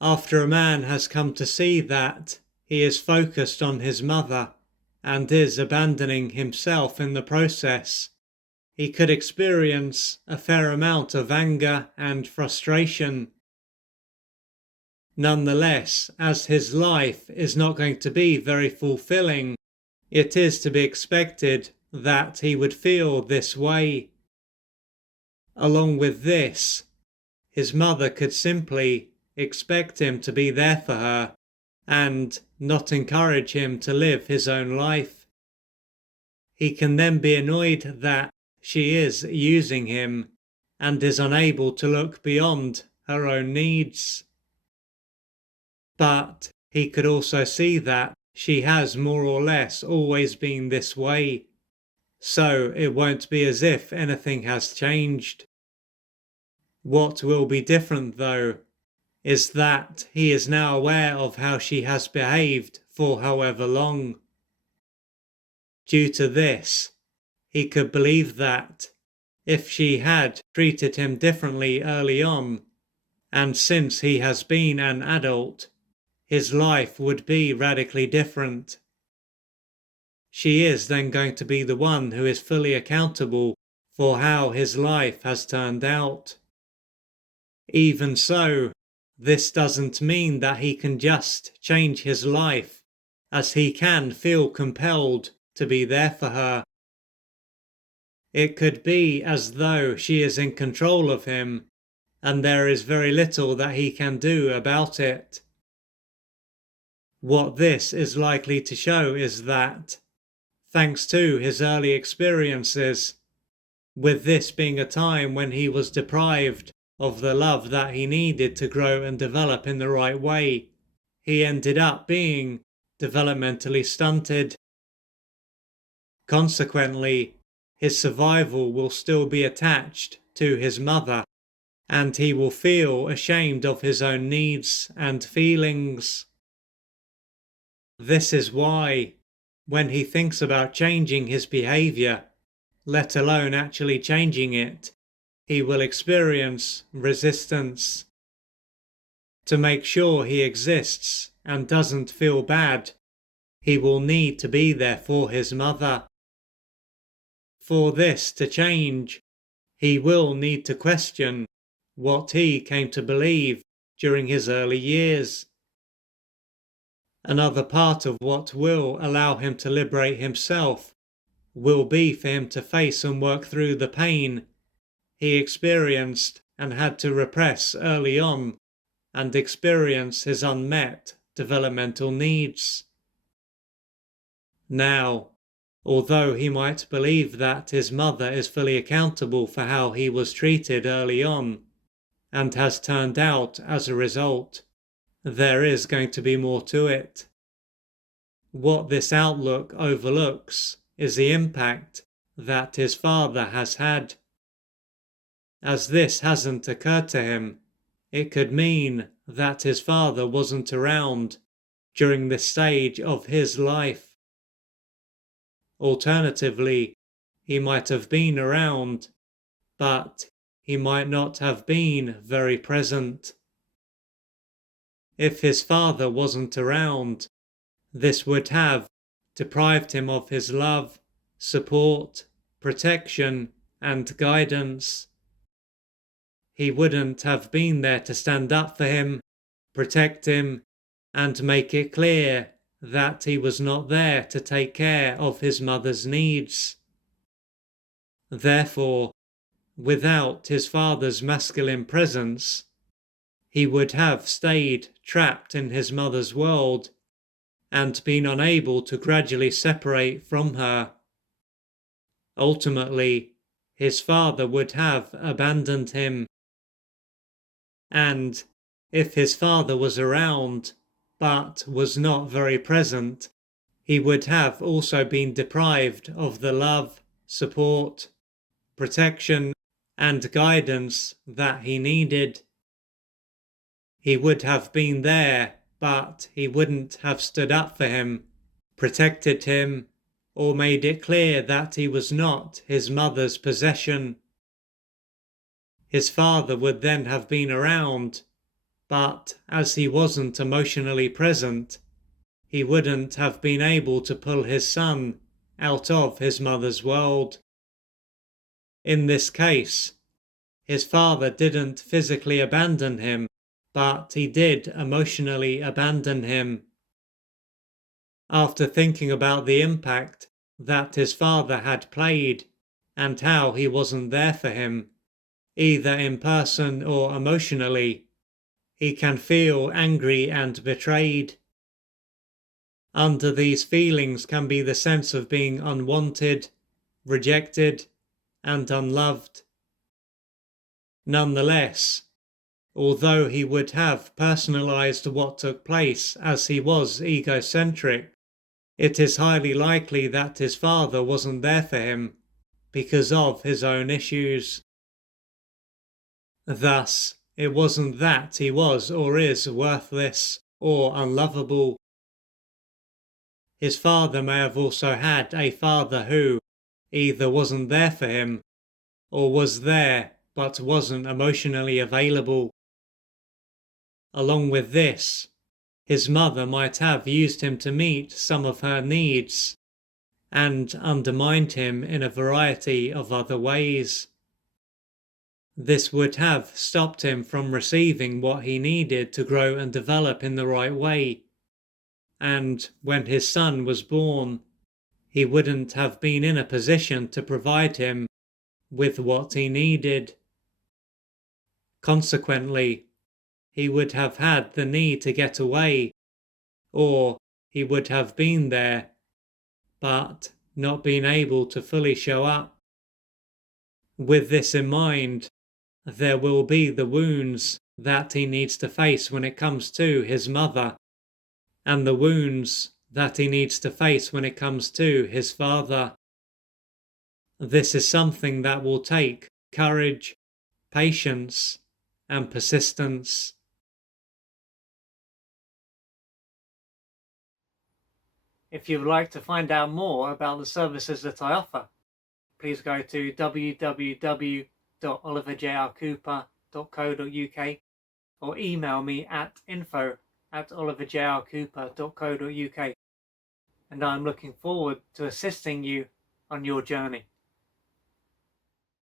After a man has come to see that he is focused on his mother and is abandoning himself in the process, he could experience a fair amount of anger and frustration. Nonetheless, as his life is not going to be very fulfilling, it is to be expected that he would feel this way. Along with this, his mother could simply expect him to be there for her and not encourage him to live his own life. He can then be annoyed that she is using him and is unable to look beyond her own needs. But he could also see that she has more or less always been this way, so it won't be as if anything has changed. What will be different, though, is that he is now aware of how she has behaved for however long. Due to this, he could believe that if she had treated him differently early on, and since he has been an adult, his life would be radically different. She is then going to be the one who is fully accountable for how his life has turned out. Even so, this doesn't mean that he can just change his life, as he can feel compelled to be there for her. It could be as though she is in control of him, and there is very little that he can do about it. What this is likely to show is that, thanks to his early experiences, with this being a time when he was deprived of the love that he needed to grow and develop in the right way, he ended up being developmentally stunted. Consequently, his survival will still be attached to his mother, and he will feel ashamed of his own needs and feelings. This is why, when he thinks about changing his behavior, let alone actually changing it, he will experience resistance. To make sure he exists and doesn't feel bad, he will need to be there for his mother. For this to change, he will need to question what he came to believe during his early years. Another part of what will allow him to liberate himself will be for him to face and work through the pain he experienced and had to repress early on, and experience his unmet developmental needs. Now, although he might believe that his mother is fully accountable for how he was treated early on, and has turned out as a result, there is going to be more to it. What this outlook overlooks is the impact that his father has had. As this hasn't occurred to him, it could mean that his father wasn't around during this stage of his life. Alternatively, he might have been around, but he might not have been very present. If his father wasn't around, this would have deprived him of his love, support, protection, and guidance. He wouldn't have been there to stand up for him, protect him, and make it clear that he was not there to take care of his mother's needs. Therefore, without his father's masculine presence, he would have stayed trapped in his mother's world and been unable to gradually separate from her. Ultimately, his father would have abandoned him. And if his father was around, but was not very present, he would have also been deprived of the love, support, protection, and guidance that he needed. He would have been there, but he wouldn't have stood up for him, protected him, or made it clear that he was not his mother's possession. His father would then have been around, but as he wasn't emotionally present, he wouldn't have been able to pull his son out of his mother's world. In this case, his father didn't physically abandon him, but he did emotionally abandon him. After thinking about the impact that his father had played and how he wasn't there for him, either in person or emotionally, he can feel angry and betrayed. Under these feelings can be the sense of being unwanted, rejected, and unloved. Nonetheless, although he would have personalized what took place as he was egocentric, it is highly likely that his father wasn't there for him because of his own issues. Thus, it wasn't that he was or is worthless or unlovable. His father may have also had a father who either wasn't there for him or was there but wasn't emotionally available. Along with this, his mother might have used him to meet some of her needs and undermined him in a variety of other ways. This would have stopped him from receiving what he needed to grow and develop in the right way. And when his son was born, he wouldn't have been in a position to provide him with what he needed. Consequently, he would have had the need to get away, or he would have been there, but not been able to fully show up. With this in mind, there will be the wounds that he needs to face when it comes to his mother, and the wounds that he needs to face when it comes to his father. This is something that will take courage, patience, and persistence. If you would like to find out more about the services that I offer, please go to www.oliverjrcooper.co.uk or email me at info@oliverjrcooper.co.uk, and I'm looking forward to assisting you on your journey.